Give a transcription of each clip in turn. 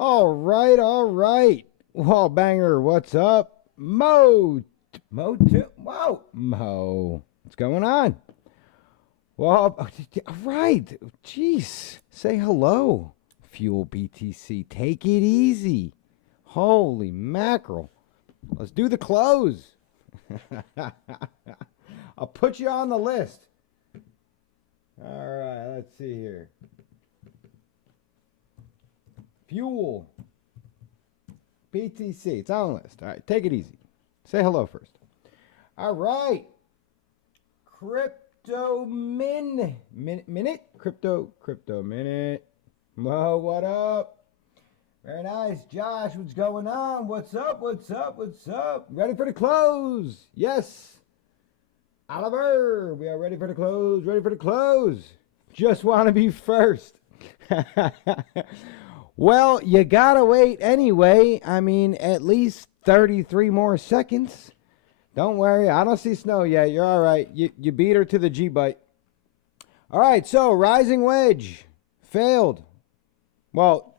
All right, all right. Wall banger, what's up? Wow, Mo. What's going on? Well, all right. Jeez, say hello. Fuel BTC, take it easy. Holy mackerel. Let's do the close. I'll put you on the list. All right, let's see here. Fuel. BTC. It's on the list. All right, take it easy. Say hello first. All right. Crypto minute. Crypto minute. Mo, what up? Very nice. Josh, what's going on? What's up? Ready for the close? Yes. Oliver, we are ready for the close. Just want to be first. Well, you gotta wait anyway. I mean, at least 33 more seconds. Don't worry, I don't see snow yet. You're all right. You beat her to the G-bite. All right, so rising wedge failed. Well,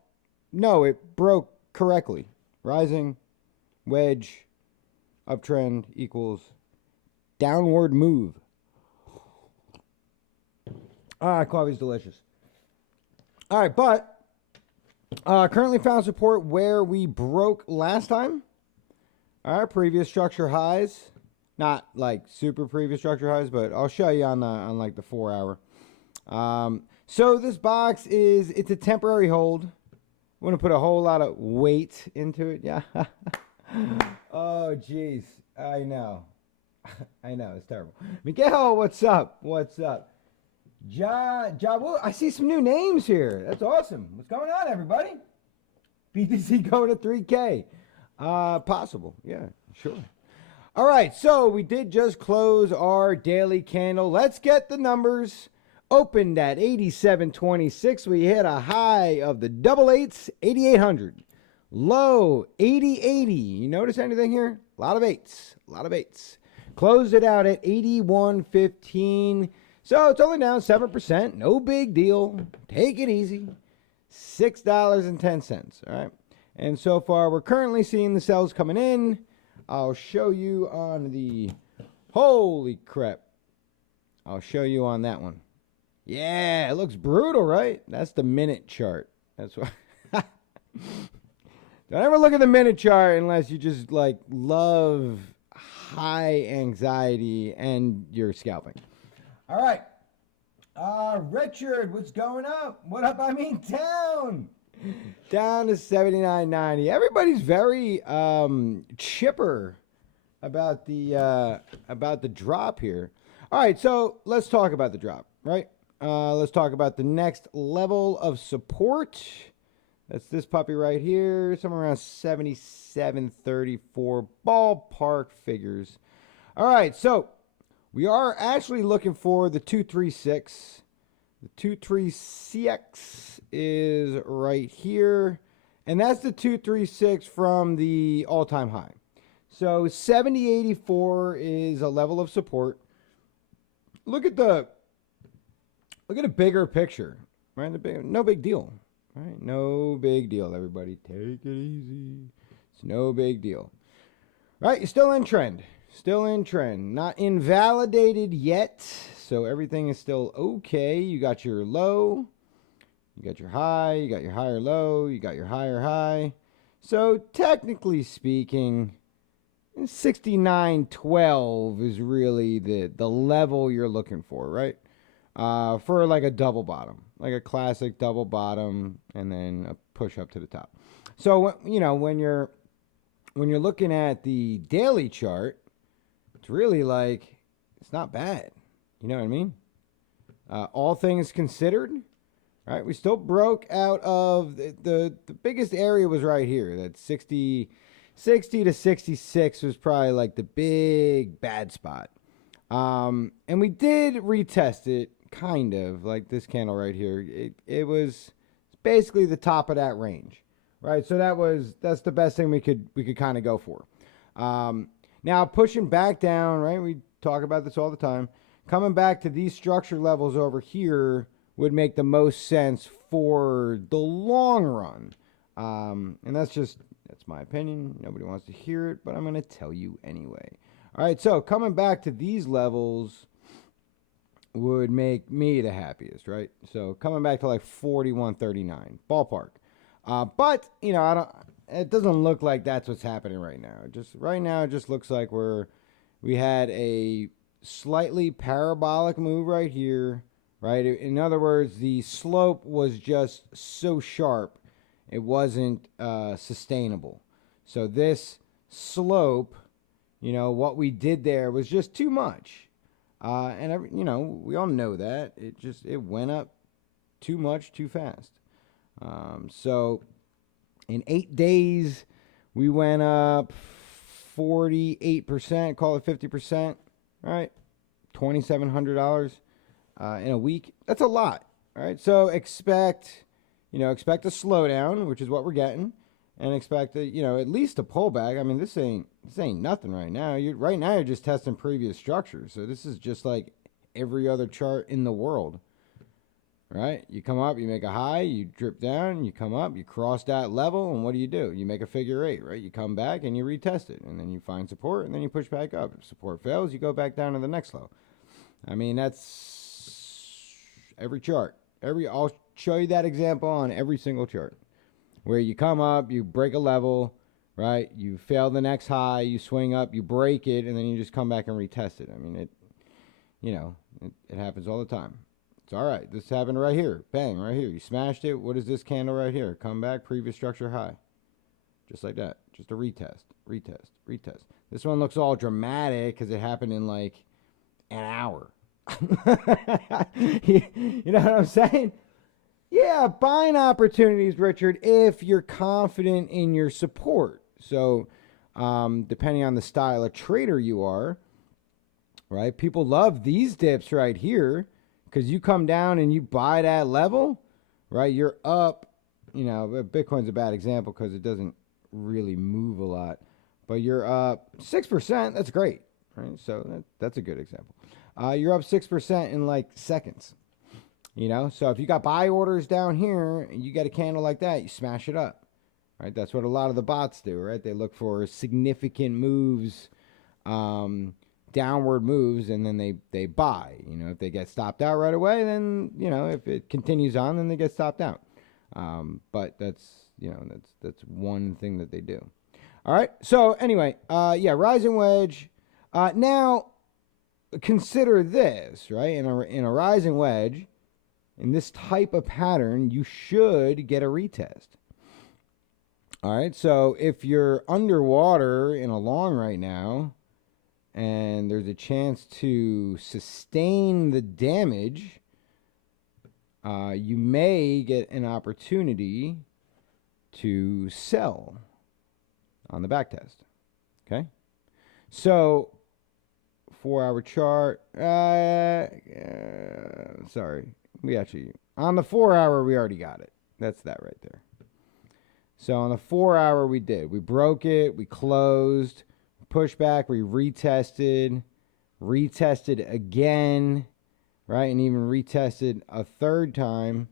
no, it broke correctly. Rising wedge uptrend equals downward move. Coffee's delicious. All right, but currently found support where we broke last time. Our previous structure highs, not like super previous structure highs, but I'll show you on like the 4 hour. So this box it's a temporary hold. I'm gonna put a whole lot of weight into it. Yeah. Oh geez, I know, it's terrible. Miguel, what's up? I see some new names here. That's awesome. What's going on, everybody? BTC going to 3K. Possible. Yeah, sure. All right, so we did just close our daily candle. Let's get the numbers. Opened at 87.26. We hit a high of the double eights, 8,800. Low, 80.80. You notice anything here? A lot of eights. Closed it out at 81.15. So it's only down 7%. No big deal. Take it easy. $6.10. All right. And so far, we're currently seeing the sells coming in. I'll show you on the... Holy crap. I'll show you on that one. Yeah, it looks brutal, right? That's the minute chart. That's why. Don't ever look at the minute chart unless you just, like, love high anxiety and you're scalping. All right. Richard, what's going up? What up? I mean, down to 79.90. Everybody's very chipper about the drop here. All right, so let's talk about the drop, right? Let's talk about the next level of support. That's this puppy right here, somewhere around 77.34 ballpark figures. All right, so we are actually looking for the 236. The 236 is right here. And that's the 236 from the all-time high. So 70.84 is a level of support. Look at a bigger picture, right? No big deal, right? No big deal, everybody. Take it easy. It's no big deal. Right, you're still in trend. Not invalidated yet. So everything is still okay. You got your low. You got your high. You got your higher low. You got your higher high. So technically speaking, 69.12 is really the level you're looking for, right? For like a double bottom. Like a classic double bottom and then a push up to the top. So, when you're looking at the daily chart, it's really like, it's not bad. You know what I mean? All things considered, right? We still broke out of the biggest area was right here. That 60 to 66 was probably like the big bad spot. And we did retest it, kind of, like this candle right here. It was basically the top of that range, right? So that's the best thing we could kind of go for. Now, pushing back down, right? We talk about this all the time. Coming back to these structure levels over here would make the most sense for the long run. And that's my opinion. Nobody wants to hear it, but I'm going to tell you anyway. All right, so coming back to these levels would make me the happiest, right? So coming back to like 41.39 ballpark. But you know, I don't. It doesn't look like that's what's happening right now. Just right now, it just looks like we had a slightly parabolic move right here, right? In other words, the slope was just so sharp, it wasn't sustainable. So this slope, you know, what we did there was just too much. You know, we all know that it went up too much too fast. So in 8 days, we went up 48%, call it 50%, right? $2,700 in a week. That's a lot, all right? So expect a slowdown, which is what we're getting, and expect at least a pullback. I mean, this ain't nothing right now. You're just testing previous structures. So this is just like every other chart in the world. Right? You come up, you make a high, you drip down, you come up, you cross that level, and what do? You make a figure eight, right? You come back and you retest it, and then you find support, and then you push back up. If support fails, you go back down to the next low. I mean, that's every chart. I'll show you that example on every single chart. Where you come up, you break a level, right? You fail the next high, you swing up, you break it, and then you just come back and retest it. I mean, it happens all the time. It's all right. This happened right here. Bang, right here. You smashed it. What is this candle right here? Come back, previous structure high. Just like that. Just a retest, retest, retest. This one looks all dramatic because it happened in like an hour. You know what I'm saying? Yeah, buying opportunities, Richard, if you're confident in your support. So, depending on the style of trader you are, right? People love these dips right here because you come down and you buy that level, right? You're up. You know, Bitcoin's a bad example because it doesn't really move a lot, but you're up 6%. That's great, right? So that's a good example. You're up 6% in like seconds. You know, so if you got buy orders down here and you get a candle like that, you smash it up, right? That's what a lot of the bots do, right? They look for significant moves, downward moves, and then they buy. You know, if they get stopped out right away, then, you know, if it continues on, then they get stopped out. But that's one thing that they do. All right. So anyway, rising wedge. Now consider this, right? In a rising wedge, in this type of pattern, you should get a retest. All right, so if you're underwater in a long right now, and there's a chance to sustain the damage, you may get an opportunity to sell on the backtest. Okay, so 4-hour chart. Sorry. On the 4-hour, we already got it. That's that right there. So on the 4-hour, we broke it, we closed, pushed back, we retested again, right? And even retested a third time.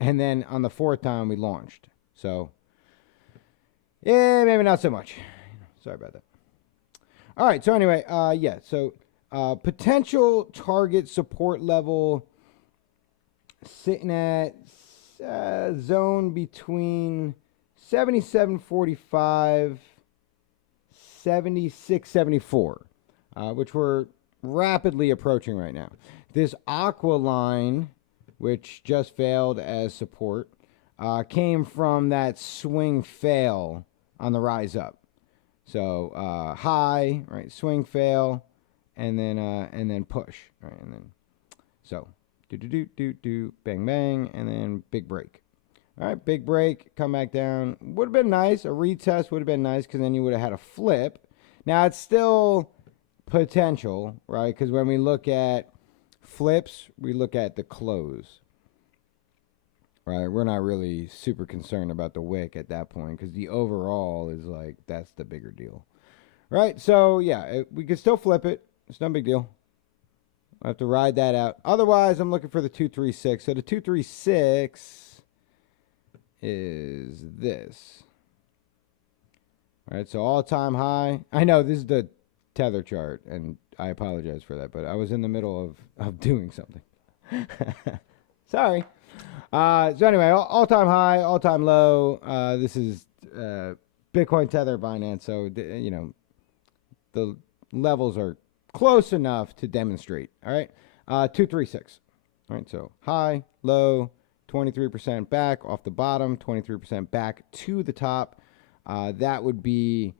And then on the fourth time, we launched. So, yeah, maybe not so much. Sorry about that. All right. So anyway, potential target support level sitting at zone between 77.45, 76.74, which we're rapidly approaching right now. This aqua line, which just failed as support, came from that swing fail on the rise up. So high, right, swing fail, and then push, right, and then so. Bang, bang, and then big break. All right, big break, come back down. Would have been nice. A retest would have been nice because then you would have had a flip. Now, it's still potential, right? Because when we look at flips, we look at the close, right? We're not really super concerned about the wick at that point because the overall is like, that's the bigger deal, right? So, yeah, we can still flip it. It's no big deal. I have to ride that out. Otherwise, I'm looking for the 236. So the 236 is this. All right, so all-time high. I know this is the tether chart, and I apologize for that, but I was in the middle of doing something. Sorry. So anyway, all-time high, all-time low. This is Bitcoin Tether Binance, so you know the levels are close enough to demonstrate. All right, 236. All right, so high, low, 23% back off the bottom, 23% back to the top. That would be,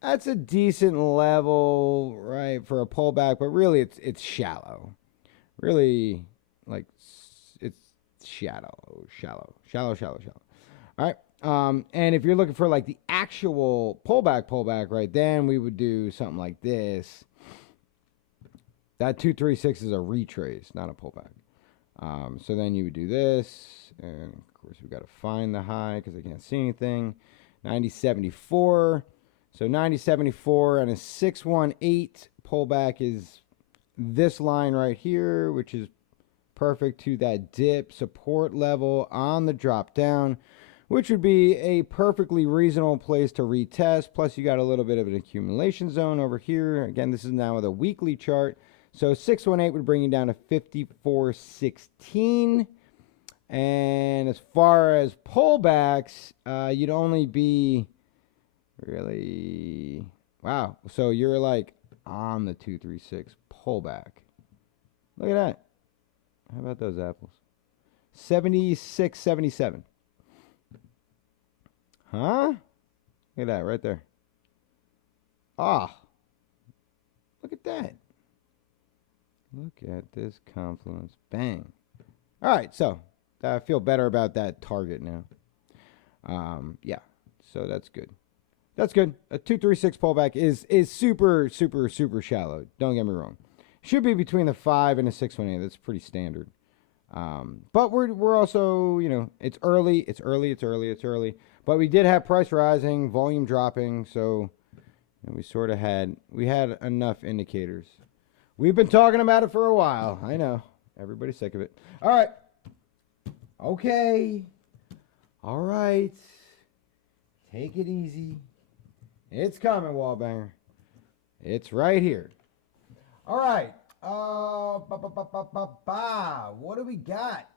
that's a decent level, right, for a pullback, but really it's shallow. Really, like, it's shallow. All right. And if you're looking for like the actual pullback, right, then we would do something like this. That 236 is a retrace, not a pullback. So then you would do this, and of course we got to find the high because I can't see anything. 90.74. So 90.74 and a 618 pullback is this line right here, which is perfect to that dip support level on the drop down, which would be a perfectly reasonable place to retest. Plus you got a little bit of an accumulation zone over here. Again, this is now with a weekly chart. So 618 would bring you down to 54.16. And as far as pullbacks, you'd only be really, wow. So you're like on the 236 pullback. Look at that. How about those apples? 76.77. Huh? Look at that right there. Ah. Look at that. Look at this confluence. Bang. All right, so I feel better about that target now. Yeah, so that's good. That's good. A 236 pullback is super shallow. Don't get me wrong. Should be between the 5 and a 618. That's pretty standard. But we're also, you know, it's early. But we did have price rising, volume dropping, so you know, we had enough indicators. We've been talking about it for a while. I know. Everybody's sick of it. All right. Okay. All right. Take it easy. It's coming, Wallbanger. It's right here. All right. What do we got?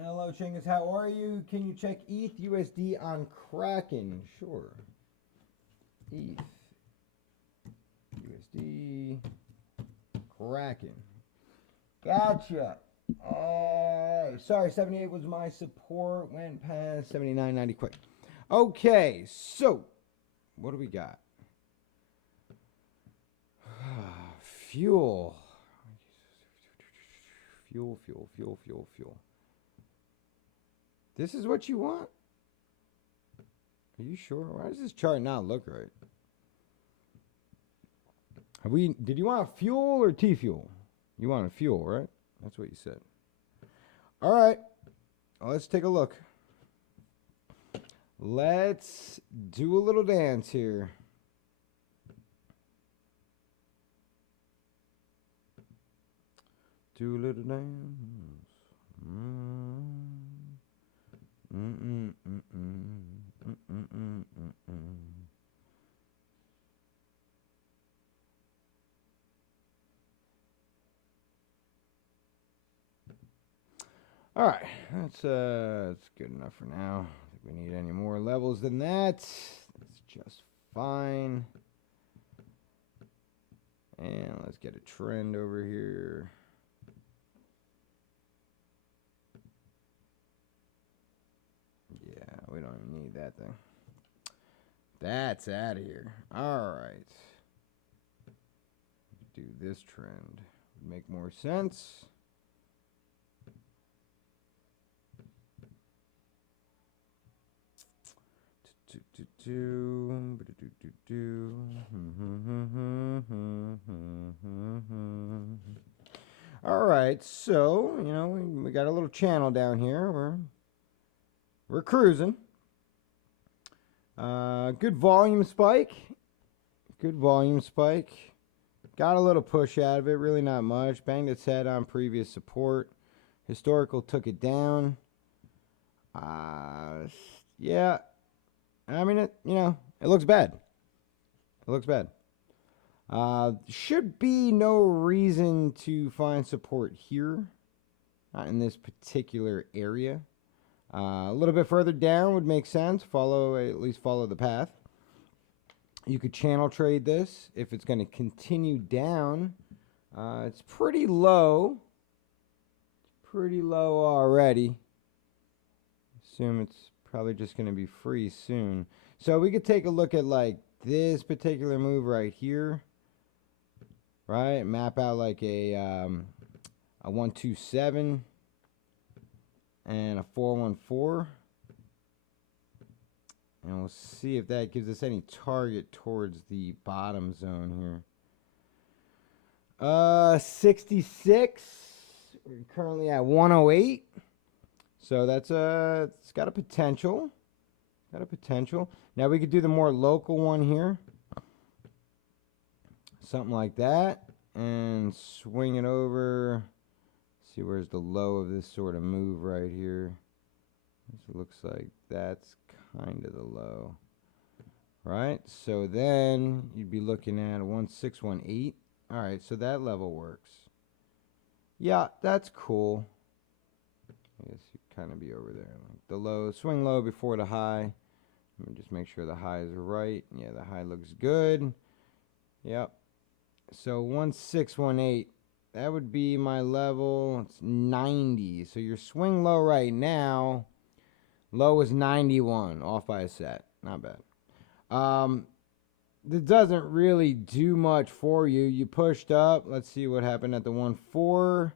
Hello, Chingus. How are you? Can you check ETH USD on Kraken? Sure. ETH USD Kraken. Gotcha. Sorry, 78 was my support. Went past 79.90 quick. Okay, so what do we got? Fuel. Fuel. This is what you want? Are you sure? Why does this chart not look right? Did you want fuel or T-fuel? You wanted fuel, right? That's what you said. All right. Well, let's take a look. Let's do a little dance here. Do a little dance. All right, that's good enough for now. I think we need any more levels than that. That's just fine. And let's get a trend over here. Yeah, we don't even need that thing. That's out of here. All right. Do this trend. Would make more sense. All right, so you know we got a little channel down here. We're cruising. Good volume spike. Got a little push out of it. Really not much. Banged its head on previous support. Historical took it down. Uh, yeah. I mean, it looks bad. It looks bad. Should be no reason to find support here, not in this particular area. A little bit further down would make sense. At least follow the path. You could channel trade this if it's going to continue down. It's pretty low. It's pretty low already. Assume it's probably just going to be free soon. So we could take a look at like this particular move right here. Right? Map out like a 127 and a 414. And we'll see if that gives us any target towards the bottom zone here. 66. We're currently at 108. So it's got a potential. Got a potential. Now we could do the more local one here. Something like that. And swing it over. See where's the low of this sort of move right here. This looks like that's kind of the low. Right? So then you'd be looking at 1618. All right, so that level works. Yeah, that's cool. I guess you kind of be over there. Like the low, swing low before the high. Let me just make sure the high is right. Yeah, the high looks good. Yep. So 1618. That would be my level. It's 90. So your swing low right now. Low is 91, off by a set. Not bad. This doesn't really do much for you. You pushed up. Let's see what happened at the 1-4.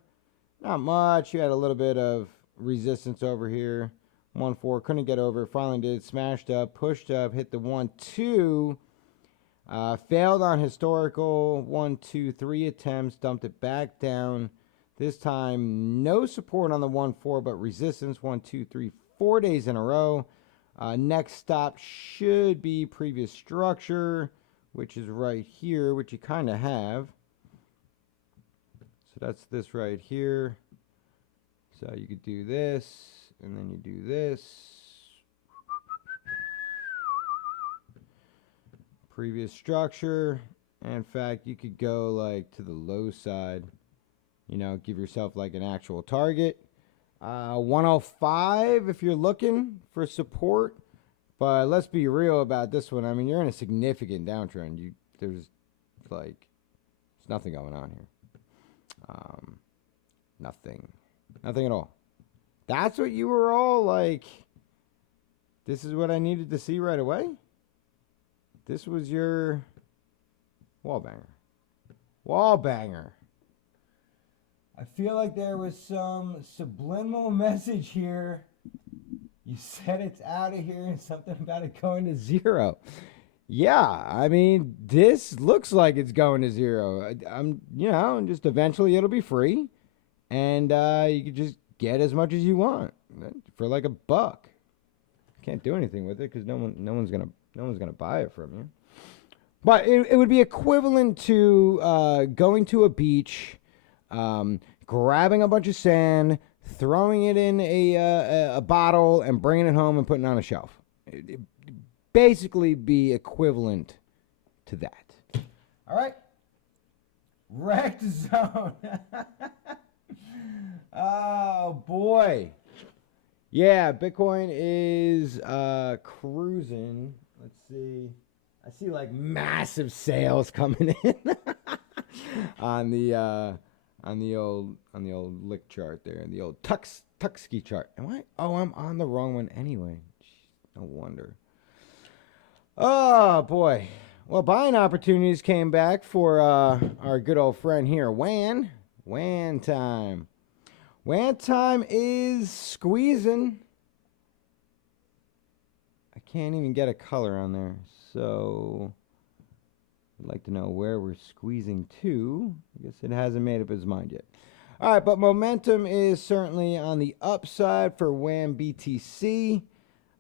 Not much. You had a little bit of resistance over here. 1-4. Couldn't get over. Finally did. Smashed up. Pushed up. Hit the 1-2. Failed on historical. 1, 2, 3 attempts. Dumped it back down. This time, no support on the 1-4, but resistance. 1, 2, 3, 4 days in a row. Next stop should be previous structure, which is right here, which you kind of have. So that's this right here. So you could do this, and then you do this. Previous structure. And in fact, you could go like to the low side. You know, give yourself like an actual target. 105 if you're looking for support. But let's be real about this one. I mean, you're in a significant downtrend. There's nothing going on here. Nothing at all. That's what you were all like. This is what I needed to see right away. This was your wall banger. Wall banger. I feel like there was some subliminal message here. You said it's out of here and something about it going to zero. Yeah, I mean, this looks like it's going to zero. And just eventually it'll be free. And you can just get as much as you want for like $1. Can't do anything with it because no one's gonna buy it from you. But it would be equivalent to going to a beach, grabbing a bunch of sand, throwing it in a bottle, and bringing it home and putting it on a shelf. It'd basically be equivalent to that. All right. Wrecked zone. Oh, boy. Yeah, Bitcoin is cruising. Let's see. I see like massive sales coming in on the old lick chart there, the old Tuxsky chart. I'm on the wrong one anyway. No wonder. Oh boy. Well, buying opportunities came back for our good old friend here, Wan. Wan time. Wan time is squeezing. I can't even get a color on there, so I'd like to know where we're squeezing to. I guess it hasn't made up its mind yet. All right, but momentum is certainly on the upside for WAM BTC.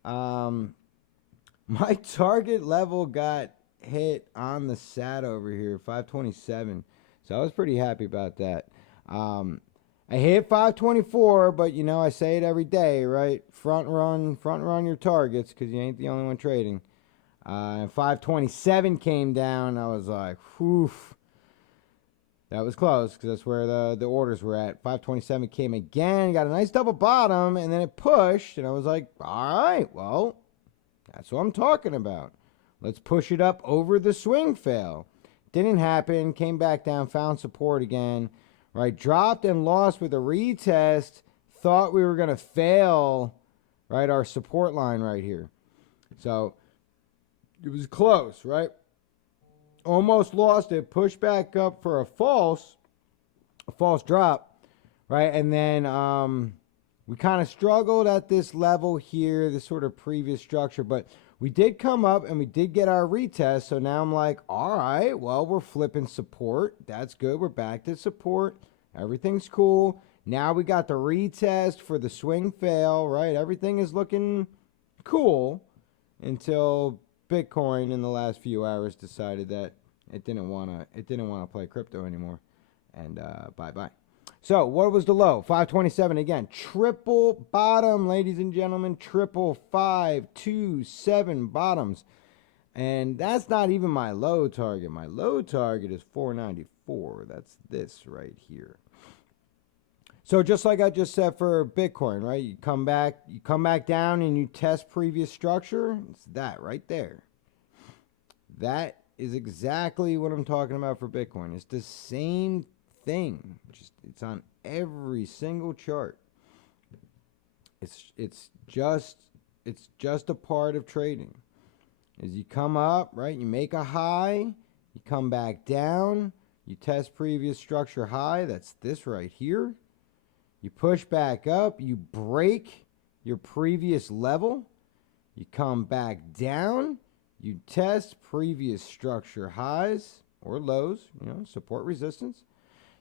My target level got hit on the SAT over here, 527. So I was pretty happy about that. I hit 524, but you know, I say it every day, right? Front run your targets because you ain't the only one trading. And 527 came down. I was like, whew. That was close because that's where the orders were at. 527 came again, got a nice double bottom, and then it pushed. And I was like, all right, well, that's what I'm talking about. Let's push it up over the swing fail. Didn't happen. Came back down, found support again. Right, dropped and lost with a retest. Thought we were going to fail, right, our support line right here. So it was close, right? Almost lost it. Pushed back up for a false drop, right? And then we kind of struggled at this level here, this sort of previous structure, but we did come up and we did get our retest. So now I'm like, all right, well, we're flipping support. That's good. We're back to support. Everything's cool. Now we got the retest for the swing fail, right? Everything is looking cool until Bitcoin in the last few hours decided that it didn't want to play crypto anymore, and bye. So what was the low? 527 again. Triple bottom, ladies and gentlemen. Triple 527 bottoms. And that's not even my low target. My low target is 494. That's this right here. So just like I just said for Bitcoin, right? You come back down and you test previous structure. It's that right there. That is exactly what I'm talking about for Bitcoin. It's the same thing. It's on every single chart. It's just a part of trading. As you come up, right, you make a high, you come back down, you test previous structure high, that's this right here. You push back up, you break your previous level, you come back down, you test previous structure highs or lows, support resistance.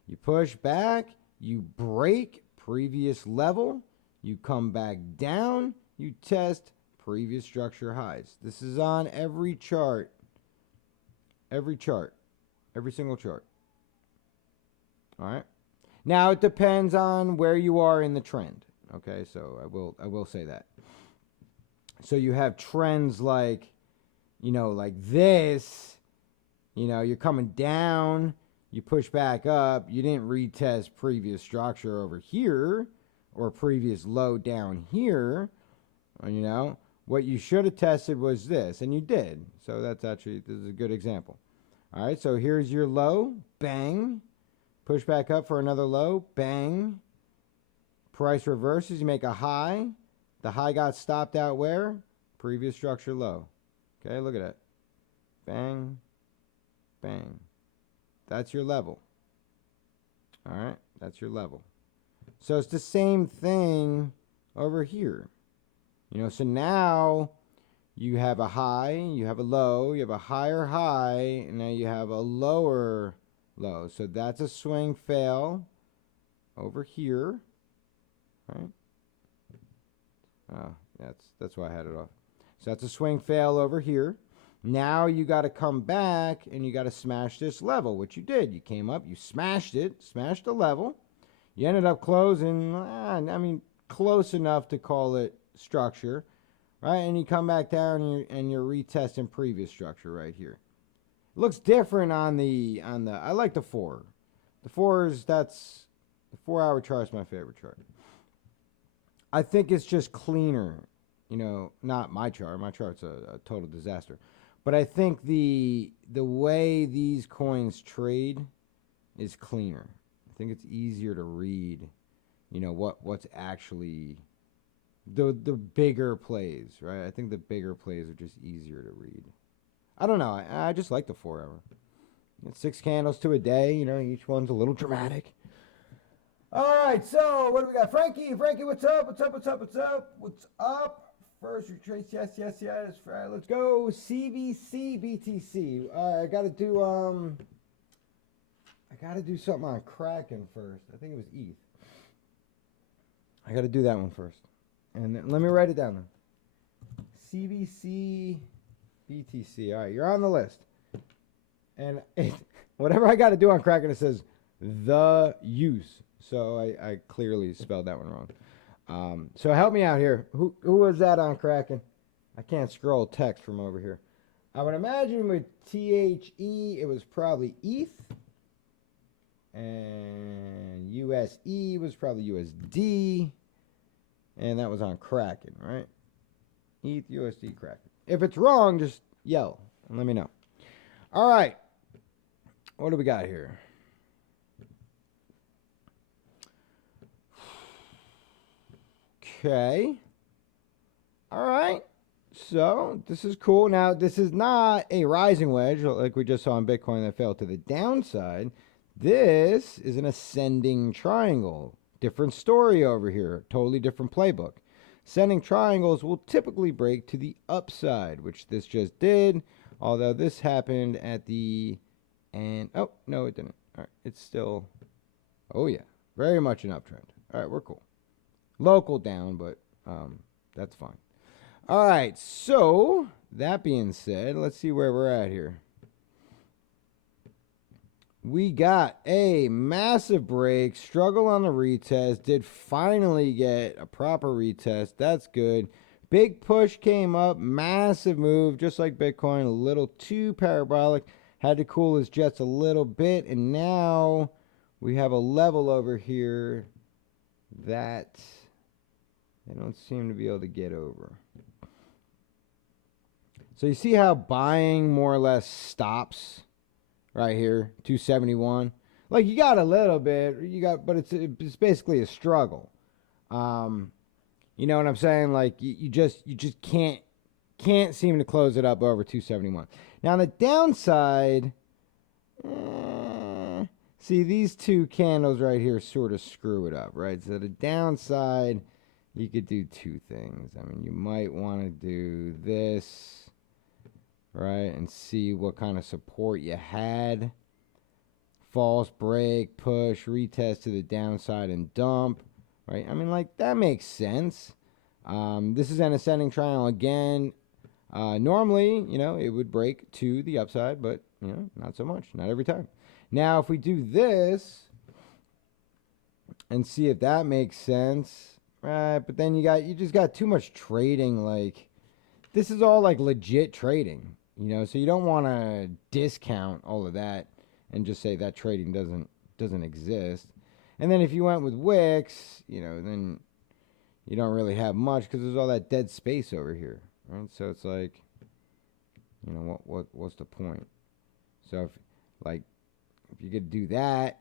You push back, you break previous level, you come back down, you test previous structure highs. This is on every chart. Every single chart. All right. Now it depends on where you are in the trend. Okay, so I will say that. So you have trends like, like this, you're coming down, you push back up, you didn't retest previous structure over here or previous low down here, what you should have tested was this, and you did. So this is a good example. All right, so here's your low, bang, push back up for another low, bang, price reverses, you make a high, the high got stopped out where? Previous structure low. Okay, look at that. Bang, bang. That's your level. All right, that's your level. So it's the same thing over here. So now you have a high, you have a low, you have a higher high, and now you have a lower low. So that's a swing fail over here, right? Oh, that's why I had it off. So that's a swing fail over here. Now you got to come back and you got to smash this level, which you did. You came up, you smashed it, smashed the level. You ended up closing, close enough to call it structure, right? And you come back down and you're retesting previous structure right here. It looks different on the I like the 4. The 4 that's the 4-hour chart is my favorite chart. I think it's just cleaner. Not my chart. My chart's a total disaster. But I think the way these coins trade is cleaner. I think it's easier to read, what's actually the bigger plays, right? I think the bigger plays are just easier to read. I don't know. I just like the 4-hour. It's 6 candles to a day. Each one's a little dramatic. All right, so what do we got? Frankie, what's up? What's up? First retrace, yes. Right, let's go. CVC, BTC. I gotta do something on Kraken first. I think it was ETH. I gotta do that one first. And then, let me write it down then. CVC, BTC. All right, you're on the list. And whatever I gotta do on Kraken, it says the use. So I clearly spelled that one wrong. So help me out here. Who was that on Kraken? I can't scroll text from over here. I would imagine with THE, it was probably ETH. And USE was probably USD. And that was on Kraken, right? ETH, USD, Kraken. If it's wrong, just yell and let me know. All right. What do we got here? Okay. All right. So this is cool. Now, this is not a rising wedge like we just saw in Bitcoin that fell to the downside. This is an ascending triangle. Different story over here. Totally different playbook. Ascending triangles will typically break to the upside, which this just did. Although this happened at the end. Oh, no, it didn't. All right. It's still. Oh, yeah. Very much an uptrend. All right. We're cool. Local down, but that's fine. All right. So, that being said, let's see where we're at here. We got a massive break, struggle on the retest, did finally get a proper retest. That's good. Big push came up, massive move, just like Bitcoin, a little too parabolic. Had to cool his jets a little bit, and now we have a level over here that they don't seem to be able to get over. So you see how buying more or less stops? Right here, 271. Like you got a little bit, but it's basically a struggle. You know what I'm saying? Like you just can't seem to close it up over 271. Now on the downside, see these two candles right here sort of screw it up, right? So the downside, you could do two things. I mean, you might want to do this. Right, and see what kind of support you had. False break, push, retest to the downside, and dump. Right, I mean, like, that makes sense. This is an ascending triangle again. Normally, you know, it would break to the upside, but, you know, not so much. Not every time. Now, if we do this and see if that makes sense, right, but then you just got too much trading. Like, this is all, like, legit trading. You know, so you don't want to discount all of that and just say that trading doesn't exist. And then if you went with Wix, you know, then you don't really have much because there's all that dead space over here, right? So it's like, you know, what's the point? So if you could do that,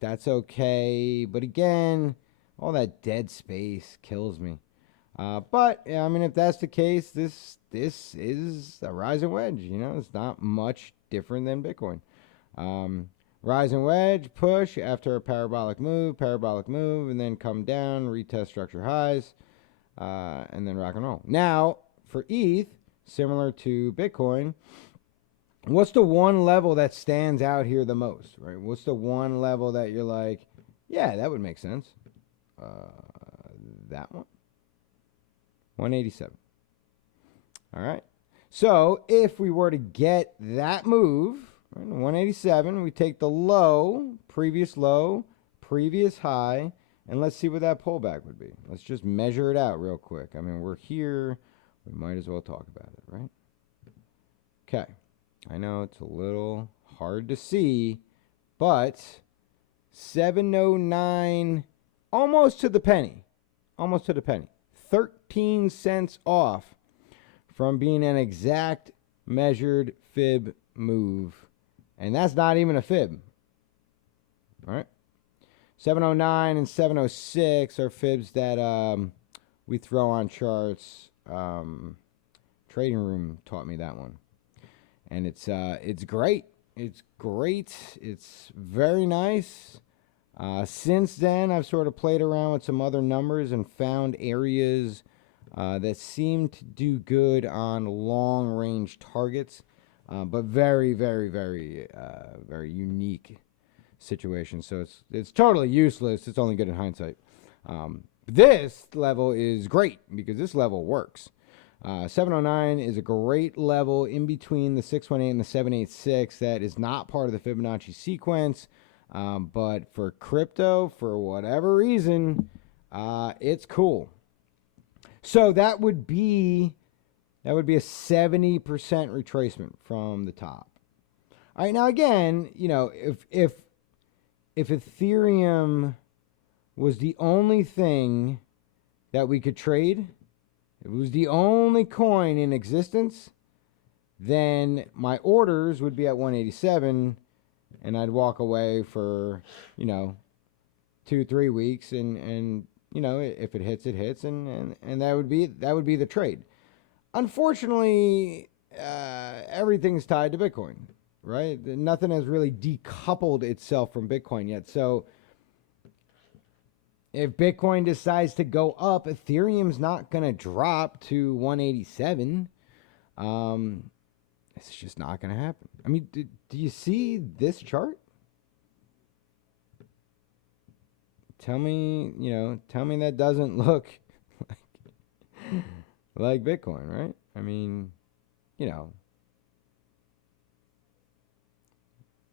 that's okay. But again, all that dead space kills me. But yeah, I mean, if that's the case, this is a rising wedge. You know, it's not much different than Bitcoin. Rising wedge, push after a parabolic move, and then come down, retest structure highs, and then rock and roll. Now, for ETH, similar to Bitcoin, what's the one level that stands out here the most, right? What's the one level that you're like, yeah, that would make sense? That one? 187. All right. So if we were to get that move, right, 187, we take the low, previous high, and let's see what that pullback would be. Let's just measure it out real quick. I mean, we're here. We might as well talk about it, right? Okay. I know it's a little hard to see, but 709, almost to the penny. 13 cents off from being an exact measured fib move. And that's not even a fib. All right. 709 and 706 are fibs that we throw on charts. Trading Room taught me that one. And it's great. It's great. It's very nice. Since then, I've sort of played around with some other numbers and found areas that seem to do good on long-range targets, but very, very, very, very unique situations. So it's totally useless. It's only good in hindsight. This level is great because this level works. 709 is a great level in between the 618 and the 786 that is not part of the Fibonacci sequence. But for crypto, for whatever reason, it's cool. So that would be a 70% retracement from the top. All right, now again, if Ethereum was the only thing that we could trade, if it was the only coin in existence, then my orders would be at 187 and I'd walk away for, 2-3 weeks and if it hits, it hits, and that would be the trade. Unfortunately, everything's tied to Bitcoin, right? Nothing has really decoupled itself from Bitcoin yet. So if Bitcoin decides to go up, Ethereum's not going to drop to 187. It's just not going to happen. I mean, do you see this chart? Tell me that doesn't look like Bitcoin, right? I mean,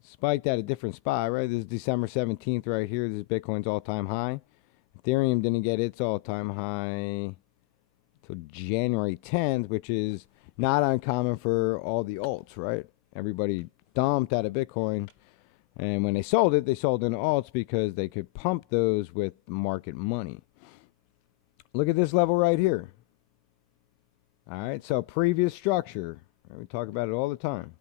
spiked at a different spot, right? This is December 17th right here. This is Bitcoin's all-time high. Ethereum didn't get its all-time high till January 10th, which is not uncommon for all the alts, right? Everybody dumped out of Bitcoin. And when they sold it, they sold into alts because they could pump those with market money. Look at this level right here. All right, so previous structure. We talk about it all the time.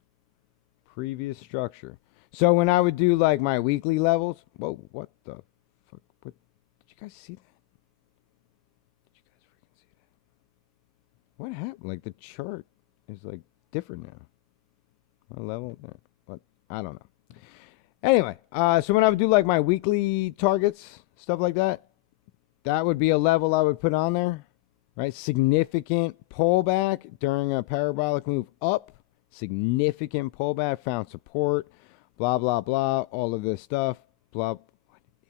Previous structure. So when I would do like my weekly levels, whoa, what the fuck? What, did you guys see that? Did you guys freaking see that? What happened? Like the chart is like different now. What level? What? I don't know. Anyway, so when I would do like my weekly targets, stuff like that, that would be a level I would put on there, right? Significant pullback during a parabolic move up, significant pullback, found support, blah, blah, blah, all of this stuff, blah, what is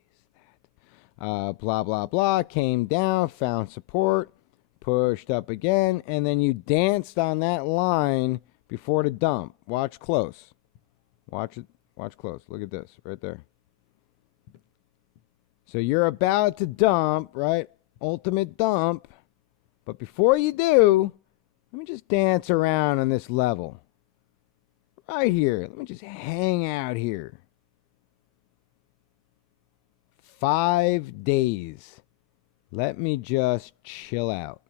that? Blah, blah, blah, came down, found support, pushed up again, and then you danced on that line before the dump. Watch close. Watch it. Watch close. Look at this right there. So you're about to dump, right? Ultimate dump. But before you do, let me just dance around on this level. Right here. Let me just hang out here. 5 days. Let me just chill out.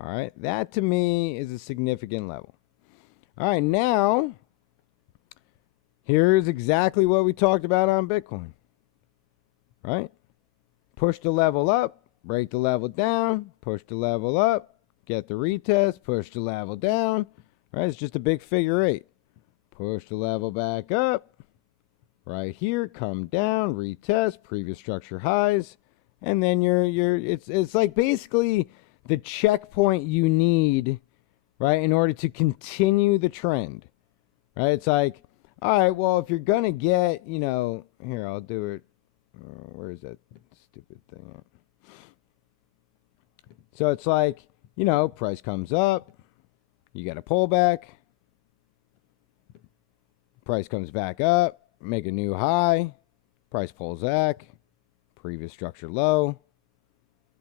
All right. That to me is a significant level. All right. Now, here's exactly what we talked about on Bitcoin, right? Push the level up, break the level down, push the level up, get the retest, push the level down, right? It's just a big figure eight. Push the level back up, right here, come down, retest, previous structure highs, and then it's like basically the checkpoint you need, right, in order to continue the trend, right? It's like, all right, well, if you're going to get, here, I'll do it. Where is that stupid thing at? So it's like, price comes up. You get a pullback. Price comes back up. Make a new high. Price pulls back. Previous structure low.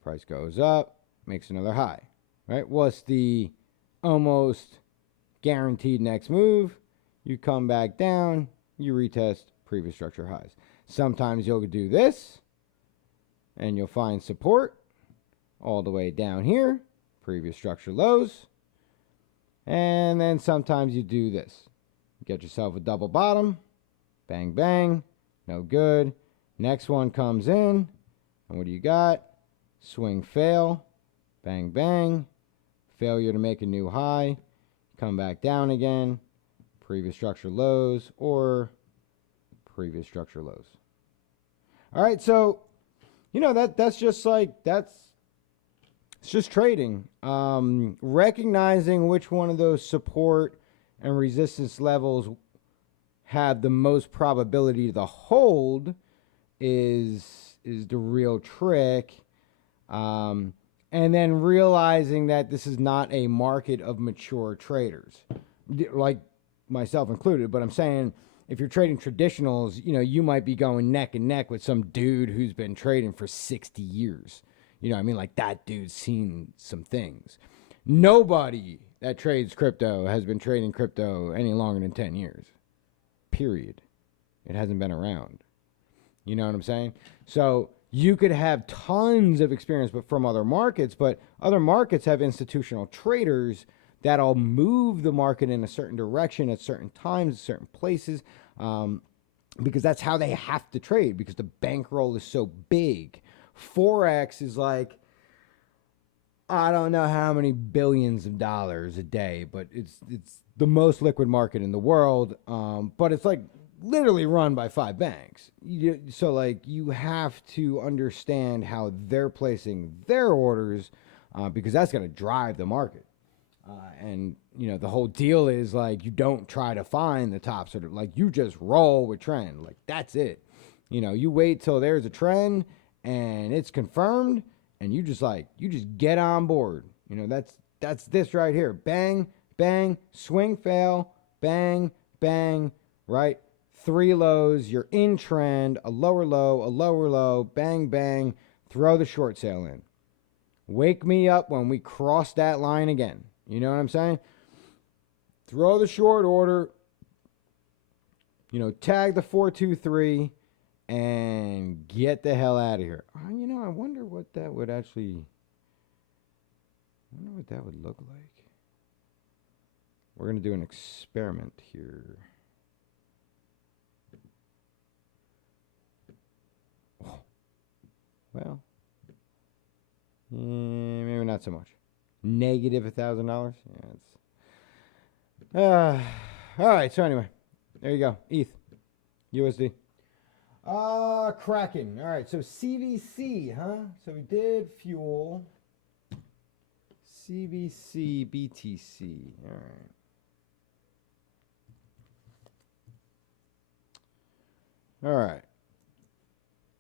Price goes up. Makes another high. Right? What's the almost guaranteed next move? You come back down, you retest previous structure highs. Sometimes you'll do this, and you'll find support all the way down here, previous structure lows. And then sometimes you do this. Get yourself a double bottom, bang, bang, no good. Next one comes in, and what do you got? Swing fail, bang, bang, failure to make a new high, come back down again. Previous structure lows or previous structure lows. All right, so that's just like it's just trading. Recognizing which one of those support and resistance levels have the most probability to hold is the real trick. And then realizing that this is not a market of mature traders, like myself included, but I'm saying if you're trading traditionals, you might be going neck and neck with some dude who's been trading for 60 years. You know what I mean? Like that dude's seen some things. Nobody that trades crypto has been trading crypto any longer than 10 years. Period. It hasn't been around. You know what I'm saying? So you could have tons of experience but from other markets, but other markets have institutional traders that'll move the market in a certain direction at certain times, certain places, because that's how they have to trade, because the bankroll is so big. Forex is like, I don't know how many billions of dollars a day, but it's the most liquid market in the world. But it's like literally run by 5 banks. So like you have to understand how they're placing their orders, because that's going to drive the market. And the whole deal is like you don't try to find the top sort of, like you just roll with trend. Like that's it. You wait till there's a trend and it's confirmed, and you just get on board. That's this right here. Bang, bang, swing, fail, bang, bang, right? 3 lows, you're in trend, a lower low, bang, bang, throw the short sale in. Wake me up when we cross that line again. You know what I'm saying? Throw the short order, tag the 423 and get the hell out of here. I wonder what that would look like. We're going to do an experiment here. Oh. Well, maybe not so much. Negative $1,000. Yeah, all right. So anyway, there you go. ETH, USD. Kraken. All right. So CVC, huh? So we did fuel. CVC, BTC. All right. All right.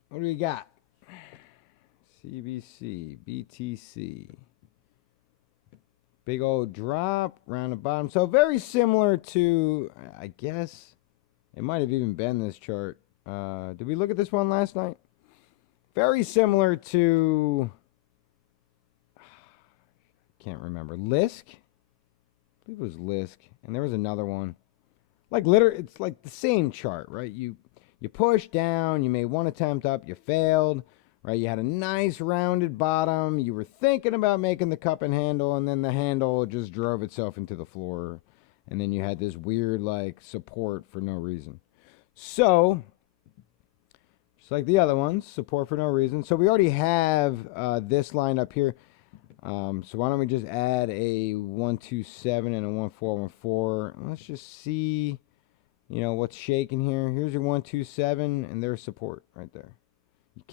What do we got? CVC, BTC. Big old drop around the bottom. So very similar to, I guess, it might have even been this chart. Did we look at this one last night? Very similar to, can't remember, Lisk? I believe it was Lisk. And there was another one. Like literally, it's like the same chart, right? You pushed down, you made one attempt up, you failed. Right, you had a nice rounded bottom. You were thinking about making the cup and handle, and then the handle just drove itself into the floor. And then you had this weird, like, support for no reason. So, just like the other ones, support for no reason. So we already have this line up here. So why don't we just add a 127 and a 1414. Let's just see, what's shaking here. Here's your 127, and there's support right there. You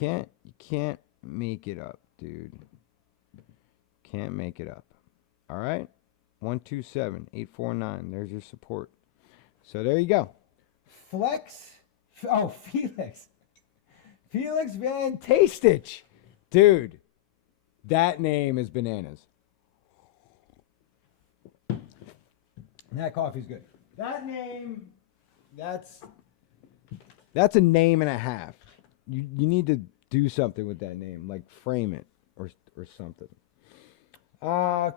can't make it up, dude. Can't make it up. All right? 127, 849. There's your support. So there you go. Felix Van Tastich. Dude, that name is bananas. That coffee's good. That name, that's a name and a half. You need to do something with that name, like frame it or something.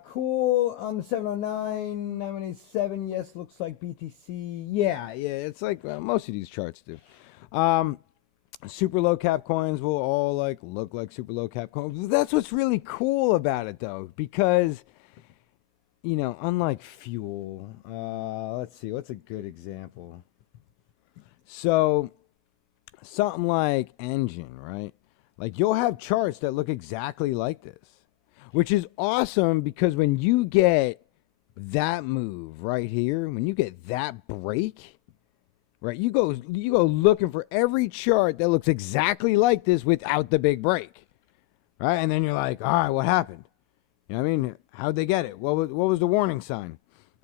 Cool. On the 709, 987, yes, looks like BTC. Yeah, it's like most of these charts do. Super low cap coins will all look like super low cap coins. That's what's really cool about it, though, because unlike fuel, let's see, what's a good example? So something like Engine, right? Like you'll have charts that look exactly like this, which is awesome because when you get that move right here, when you get that break, right, you go looking for every chart that looks exactly like this without the big break, right? And then you're like, all right, what happened? You know what I mean? How'd they get it? What was the warning sign?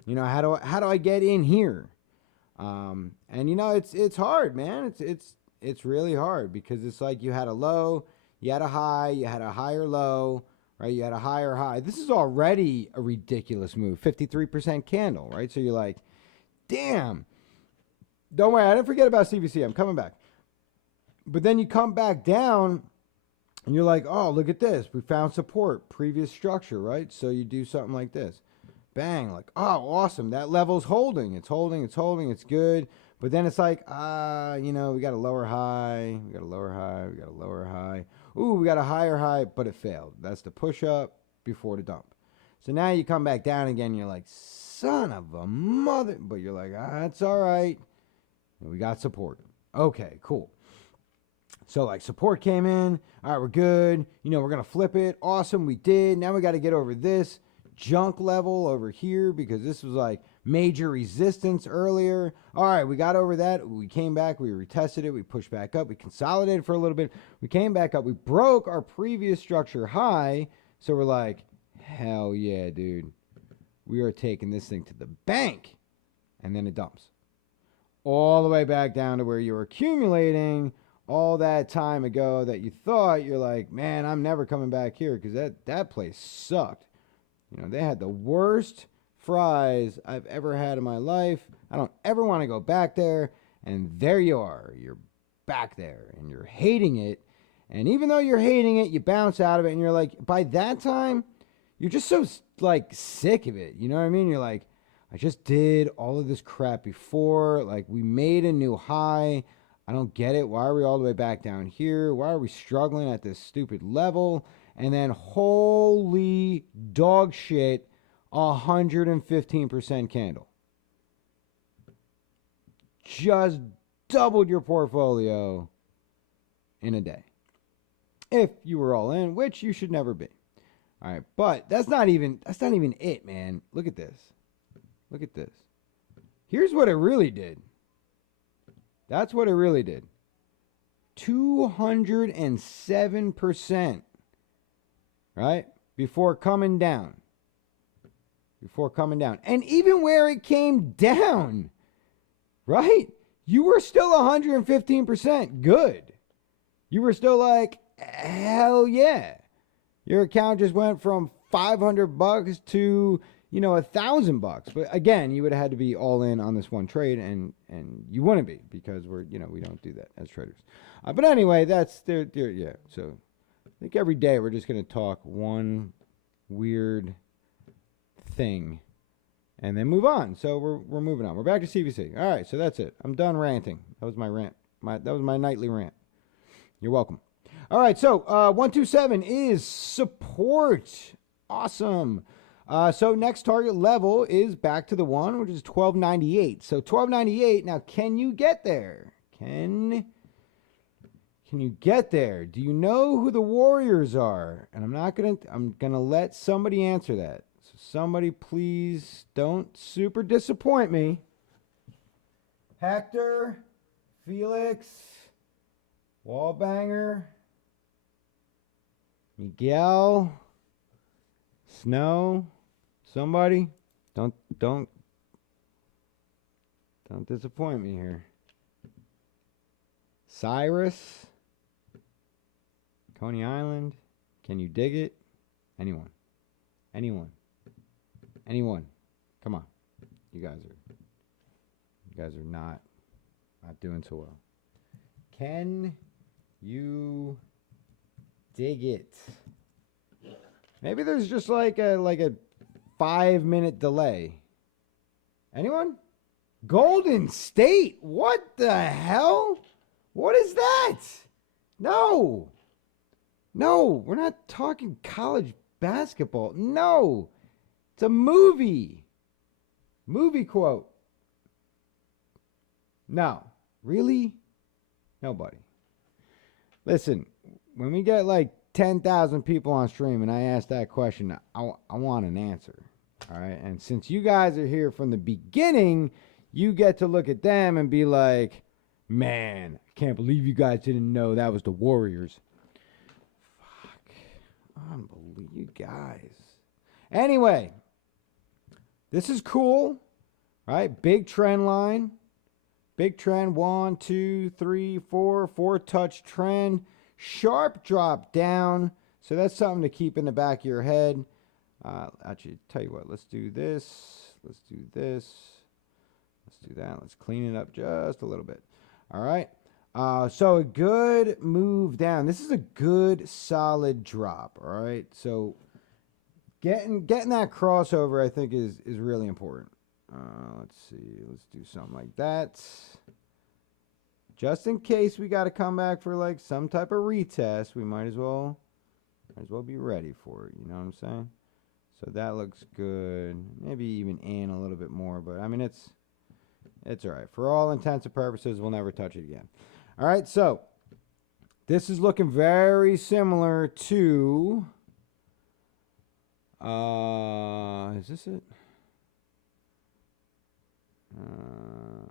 How do I get in here? And it's hard, man. It's really hard because it's like you had a low, you had a high, you had a higher low, right? You had a higher high. This is already a ridiculous move, 53% candle, right? So you're like, damn, Don't worry, I didn't forget about CVC. I'm coming back. But then you come back down and you're like, oh, look at this. We found support, previous structure, right? So you do something like this. Bang, like, oh, awesome. That level's holding. It's holding, it's holding, it's good. But then it's like, we got a lower high, we got a lower high, we got a lower high. Ooh, we got a higher high, but it failed. That's the push up before the dump. So now you come back down again, you're like, son of a mother. But you're like, it's all right. We got support. Okay, cool. So like support came in. All right, we're good. We're going to flip it. Awesome, we did. Now we got to get over this junk level over here because this was like major resistance earlier. All right, we got over that. We came back. We retested it. We pushed back up. We consolidated for a little bit. We came back up. We broke our previous structure high. So we're like, hell yeah, dude. We are taking this thing to the bank. And then it dumps. All the way back down to where you were accumulating all that time ago that you thought. You're like, man, I'm never coming back here because that place sucked. They had the worst fries I've ever had in my life. I don't ever want to go back there. And there you are. You're back there and you're hating it. And even though you're hating it, you bounce out of it and you're like, by that time, you're just so like sick of it. You know what I mean? You're like, I just did all of this crap before. Like, we made a new high. I don't get it. Why are we all the way back down here? Why are we struggling at this stupid level? And then, holy dog shit, 115% candle. Just doubled your portfolio in a day. If you were all in, which you should never be. All right, but that's not even it, man. Look at this. Look at this. Here's what it really did. That's what it really did. 207%. Right? Before coming down. And even where it came down, right? You were still 115% good. You were still like, hell yeah. Your account just went from $500 to, $1,000. But again, you would have had to be all in on this one trade, and you wouldn't be because we don't do that as traders. But anyway, that's yeah. So I think every day we're just going to talk one weird thing and then move on. So we're moving on. We're back to CVC. All right, so that's it. I'm done ranting. That was my rant. That was my nightly rant. You're welcome. All right, so 127 is support. Awesome. So next target level is back to the one, which is 1298. So 1298. Now, can you get there? Can you get there? Do you know who the Warriors are? And I'm gonna let somebody answer that. So somebody, please don't super disappoint me. Hector, Felix, Wallbanger, Miguel, Snow, somebody. Don't disappoint me here. Cyrus, Coney Island, can you dig it? Anyone? Come on. You guys are not doing so well. Can you dig it? Maybe there's just like a 5-minute delay. Anyone? Golden State? What the hell? What is that? No, we're not talking college basketball. No, it's a movie quote. No, really? Nobody. Listen, when we get like 10,000 people on stream and I ask that question, I want an answer. All right. And since you guys are here from the beginning, you get to look at them and be like, man, I can't believe you guys didn't know that was the Warriors. Fuck. Unbelievable. You guys. Anyway, this is cool. All right. Big trend line. Big trend. 1, 2, 3, 4. 4-touch trend. Sharp drop down. So that's something to keep in the back of your head. Actually, tell you what. Let's do this. Let's Let's do that. Let's clean it up just a little bit. All right. So a good move down. This is a good solid drop. All right. So getting that crossover, I think, is really important. Let's see. Let's do something like that. Just in case we got to come back for like some type of retest, we might as well be ready for it. You know what I'm saying? So that looks good. Maybe even in a little bit more, but I mean it's all right. For all intents and purposes, we'll never touch it again. All right, so this is looking very similar to is this it?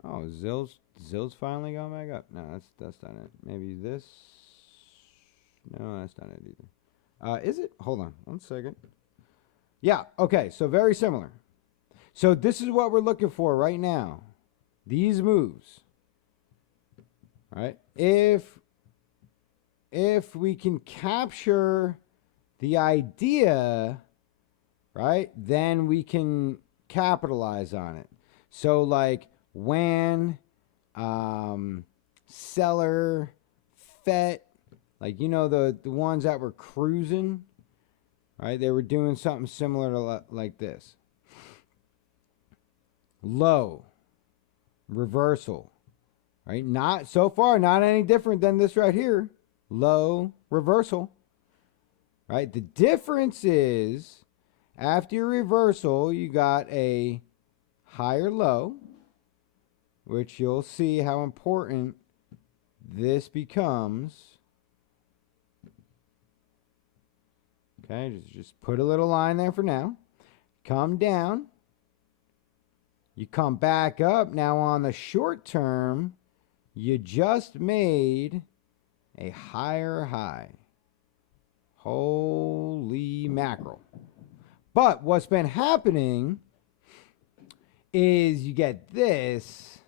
Oh, Zill's finally gone back up. No, that's not it. Maybe this. No, that's not it either. Is it? Hold on, 1 second. Yeah. Okay. So very similar. So this is what we're looking for right now. These moves. Right. If we can capture the idea, right, then we can capitalize on it. So like WAN, Seller, FET, like, you know, the ones that were cruising, right? They were doing something similar to like this. Low, reversal, right? Not so far, not any different than this right here. Low, reversal, right? The difference is after your reversal, you got a higher low, which you'll see how important this becomes. Okay, just put a little line there for now. Come down. You come back up. Now on the short term, you just made a higher high. Holy mackerel. But what's been happening is you get this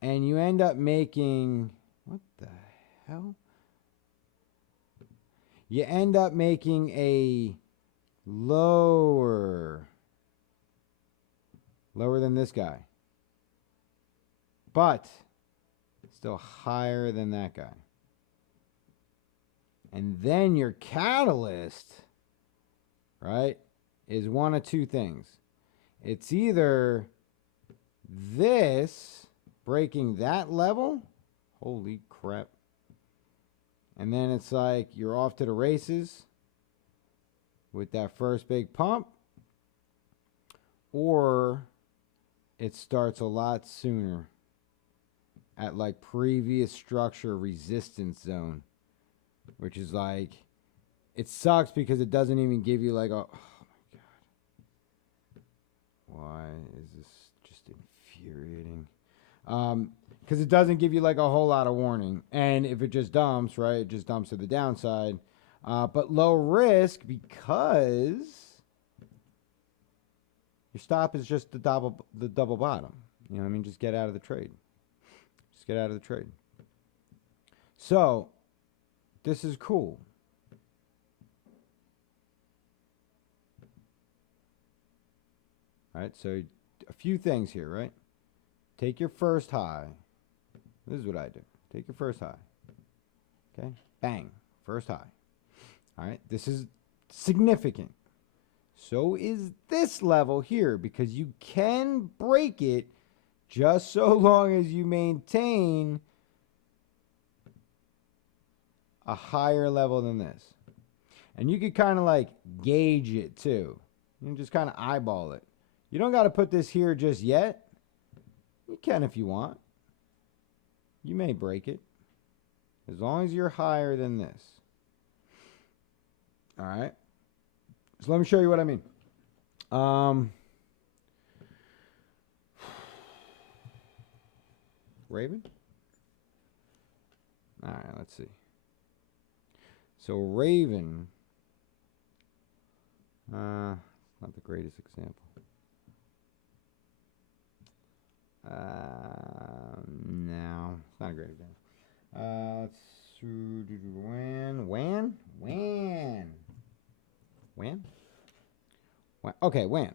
and you end up making, what the hell? You end up making a lower than this guy, but still higher than that guy. And then your catalyst, right, is one of two things. It's either this breaking that level, holy crap, and then it's like you're off to the races with that first big pump, or it starts a lot sooner at like previous structure resistance zone, which is like, it sucks because it doesn't even give you like a, oh my God, why is this just infuriating? Because it doesn't give you like a whole lot of warning. And if it just dumps, right, it just dumps to the downside. But low risk because your stop is just the double bottom. You know what I mean? Just get out of the trade. Just get out of the trade. So this is cool. All right, so a few things here, right? Take your first high. This is what I do. Take your first high. Okay? Bang. First high. All right? This is significant. So is this level here, because you can break it just so long as you maintain a higher level than this. And you could kind of like gauge it too. You can just kind of eyeball it. You don't got to put this here just yet. You can if you want. You may break it, as long as you're higher than this. All right. So let me show you what I mean. Raven? All right, let's see. So Raven, not the greatest example. No, it's not a great example. Let's WAN. Okay, WAN.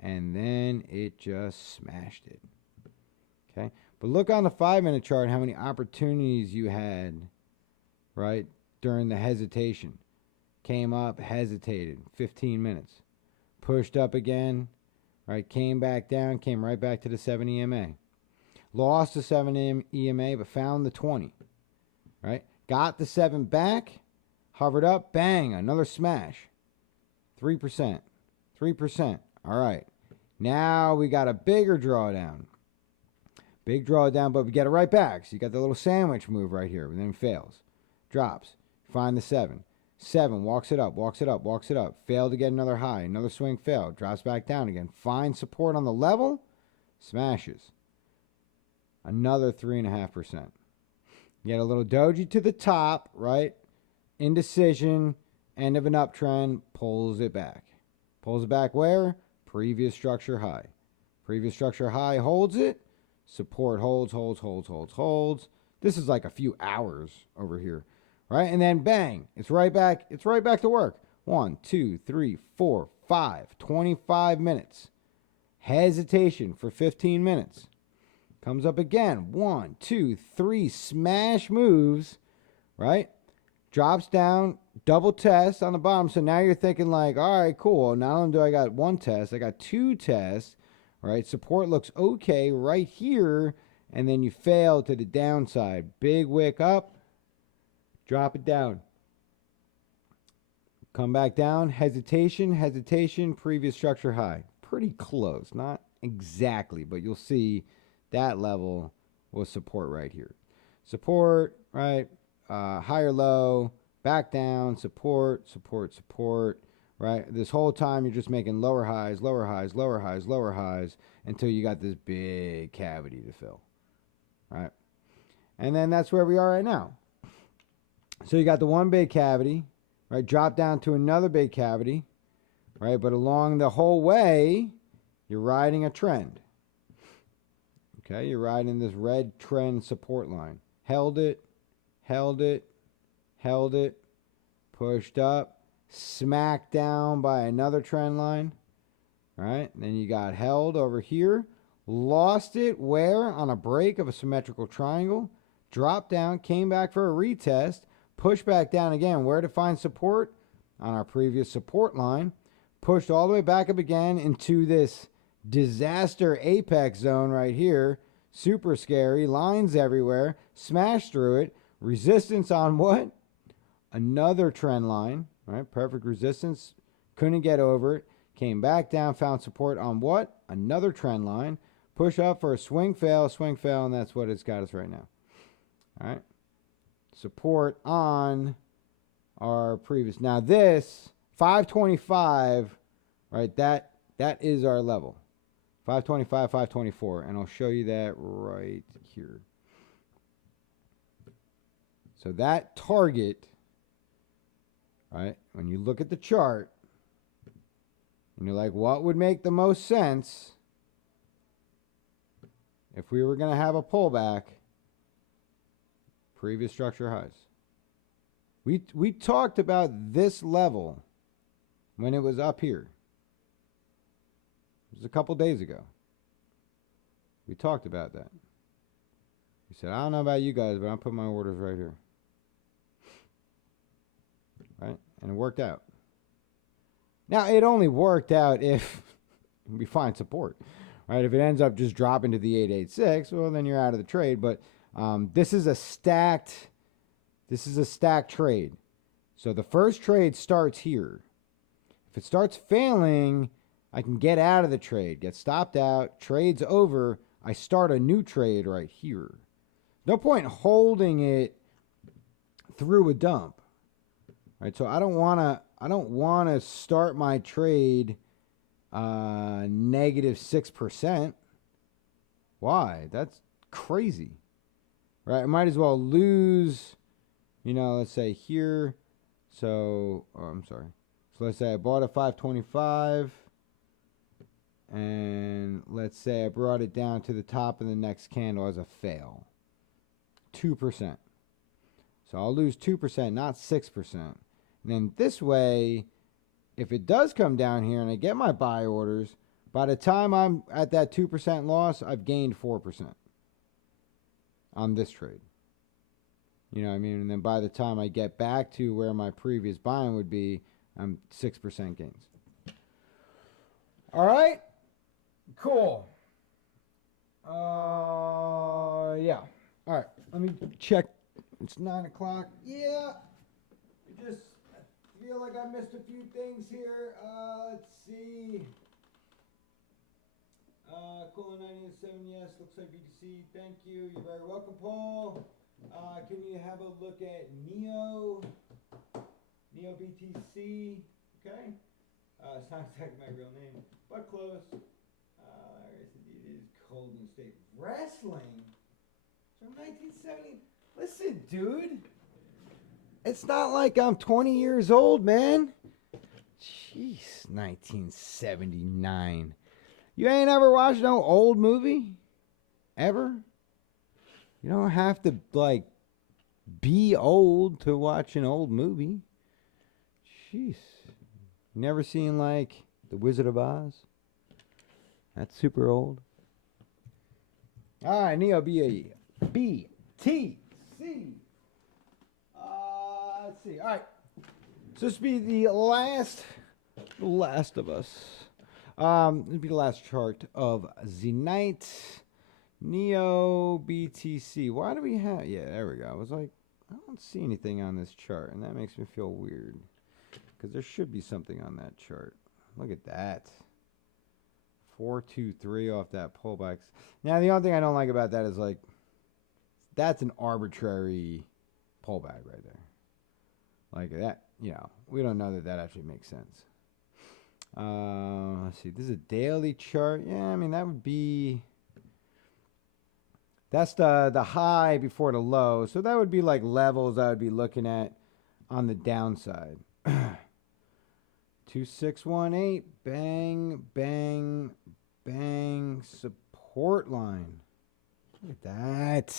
and then it just smashed it. Okay, but look on the 5-minute chart how many opportunities you had, right, during the hesitation. Came up, hesitated, 15 minutes. Pushed up again, right, came back down, came right back to the 7 EMA. Lost the 7 EMA, but found the 20, right? Got the 7 back, hovered up, bang, another smash. 3%, 3%. All right, now we got a bigger drawdown. Big drawdown, but we get it right back. So you got the little sandwich move right here, and then it fails. Drops, find the 7. 7, walks it up, walks it up, walks it up. Failed to get another high, another swing failed. Drops back down again. Finds support on the level, smashes. Another 3.5%. You get a little doji to the top, right? Indecision, end of an uptrend, pulls it back. Pulls it back where? Previous structure high. Previous structure high holds it. Support holds, holds, holds, holds, holds. This is like a few hours over here, right? And then bang, it's right back. It's right back to work. 1, 2, 3, 4, 5, 25 minutes. Hesitation for 15 minutes. Comes up again. 1, 2, 3, smash moves, right? Drops down, double test on the bottom. So now you're thinking like, all right, cool. Not only do I got 1 test, I got 2 tests, right? Support looks okay right here. And then you fail to the downside. Big wick up, drop it down. Come back down, hesitation, hesitation, previous structure high. Pretty close, not exactly, but you'll see that level was support right here. Support, right? Higher low, back down, support, support, support, right? This whole time you're just making lower highs, lower highs, lower highs, lower highs until you got this big cavity to fill, right? And then that's where we are right now. So you got the one big cavity, right? Drop down to another big cavity, right? But along the whole way, you're riding a trend. Okay, you're riding this red trend support line. Held it, held it, held it, pushed up, smacked down by another trend line, right? And then you got held over here, lost it where? On a break of a symmetrical triangle, dropped down, came back for a retest, pushed back down again. Where to find support? On our previous support line, pushed all the way back up again into this disaster apex zone right here. Super scary, lines everywhere, smashed through it. Resistance on what? Another trend line, right? Perfect resistance. Couldn't get over it. Came back down, found support on what? Another trend line. Push up for a swing fail, and that's what it's got us right now. All right. Support on our previous. Now this 525, right? That is our level. 525, 524, and I'll show you that right here. So that target, right, when you look at the chart, and you're like, what would make the most sense if we were going to have a pullback? Previous structure highs. We talked about this level when it was up here. It was a couple days ago. We talked about that. We said, I don't know about you guys, but I'm putting my orders right here. Right? And it worked out. Now, it only worked out if we find support. Right? If it ends up just dropping to the 886, well, then you're out of the trade. But this is a stacked trade. So the first trade starts here. If it starts failing, I can get out of the trade, get stopped out, trade's over, I start a new trade right here. No point holding it through a dump. Right? So I don't want to start my trade negative 6%. Why? That's crazy. Right? I might as well lose, let's say here. So, I'm sorry. So let's say I bought a 525. And let's say I brought it down to the top of the next candle as a fail. 2%. So I'll lose 2%, not 6%. And then this way, if it does come down here and I get my buy orders, By the time I'm at that 2% loss, I've gained 4% on this trade. You know what I mean? And then by the time I get back to where my previous buying would be, I'm 6% gains. All right? Cool. Yeah. All right. Let me check. It's 9 o'clock. Yeah. I feel like I missed a few things here. Let's see. Cool 97, yes. Looks like BTC. Thank you. You're very welcome, Paul. Can you have a look at Neo BTC? Okay. It's not exactly my real name, but close. It is Golden State Wrestling from 1970. Listen, dude. It's not like I'm 20 years old, man. Jeez, 1979. You ain't ever watched no old movie? Ever? You don't have to, like, be old to watch an old movie. Jeez. You never seen, like, The Wizard of Oz? That's super old. All right, Neo BTC. Let's see. All right. So this will be the last of us. This will be the last chart of the night. Neo BTC. Why do we have... Yeah, there we go. I was like, I don't see anything on this chart, and that makes me feel weird. Because there should be something on that chart. Look at that. 423 off that pullback. Now, the only thing I don't like about that is, like, that's an arbitrary pullback right there. Like that, you know, we don't know that that actually makes sense. Let's see. This is a daily chart. Yeah, I mean, that would be... That's the high before the low. So that would be like levels I would be looking at on the downside. 2618. Bang, bang, bang. Support line. Look at that.